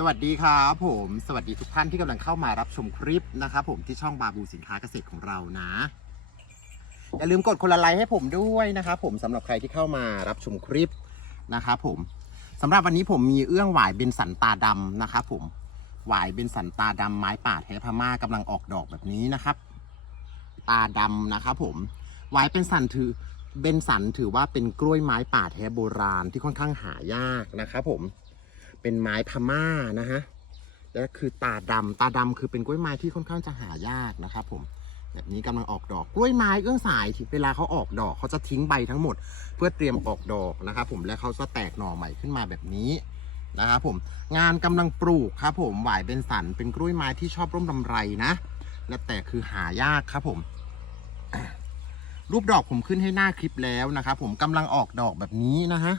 สวัสดีครับผมสวัสดีทุกท่านที่กำลังเข้ามารับชมคลิปนะครับผมที่ช่องบาบูสินค้าเกษตรของเรานะ อย่าลืมกดคนละไลค์ให้ผมด้วยนะครับผมสำหรับใครที่เข้ามารับชมคลิปนะครับผมสำหรับวันนี้ผมมีเอื้องหวายเบนสันตาดำนะครับผมหวายเบนสันตาดำไม้ป่าแท้พม่ากำลังออกดอกแบบนี้นะครับ ตาดำนะครับผมหวายเป็นสันถือเบนสันถือว่าเป็นกล้วยไม้ป่าแท้โบราณที่ค่อนข้างหายากนะครับผม เป็นไม้พม่านะฮะและคือตาดำตาดำคือเป็นกล้วยไม้ที่ค่อนข้างจะหายากนะครับผมแบบนี้กำลังออกดอกกล้วยไม้เอื้องสายที่เวลาเขาออกดอกเขาจะทิ้งใบทั้งหมด เพื่อเตรียมออกดอกนะครับผมและเขาจะแตกหน่อใหม่ขึ้นมาแบบนี้นะครับผมงานกำลังปลูกครับผมหวายเป็นสันเป็นกล้วยไม้ที่ชอบร่มรำไรนะและแต่คือหายากครับผม รูปดอกผมขึ้นให้หน้าคลิปแล้วนะครับผมกำลังออกดอกแบบนี้นะฮะ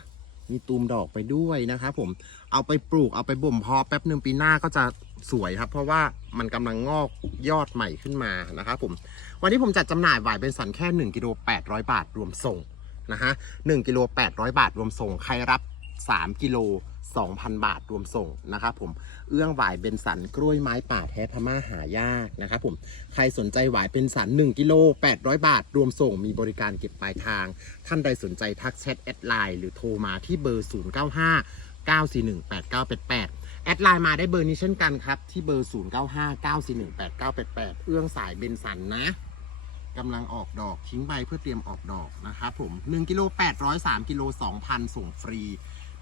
มีตูมดอกไปด้วยนะครับผมเอาไปปลูกเอาไปบ่มเพาะแป๊บหนึ่งปีหน้าก็จะสวยครับ เพราะว่ามันกำลังงอกยอดใหม่ขึ้นมานะครับผมวันนี้ผมจัดจำหน่ายหวายเป็นสันแค่1กิโล800 บาทรวมส่งนะฮะหกิโล800 บาทรวมส่ง ใครรับ 3 กิโล 2,000 บาทรวมส่งนะครับผมเอื้องหวายเบนสันกล้วยไม้ป่าแท้พม่าหายากนะครับผมใครสนใจหวายเป็นสัน 1กิโล800 บาท รวมส่งมีบริการเก็บปลายทาง ท่านใดสนใจทักแชทแอดไลน์หรือโทรมาที่เบอร์ 095 941 8988 แอดไลน์มาได้เบอร์นี้เช่นกันครับ ที่เบอร์ 095 941 8988 เอื้องสายเบนสันนะกำลังออกดอกทิ้งใบเพื่อเตรียมออกดอกนะครับผม 1กิโล800 3กิโล2,000 ส่งฟรี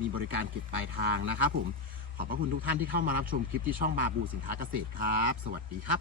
มีบริการเก็บปลายทางนะครับผม ขอบพระคุณทุกท่านที่เข้ามารับชมคลิปที่ช่องบาบูสินค้าเกษตรครับ สวัสดีครับ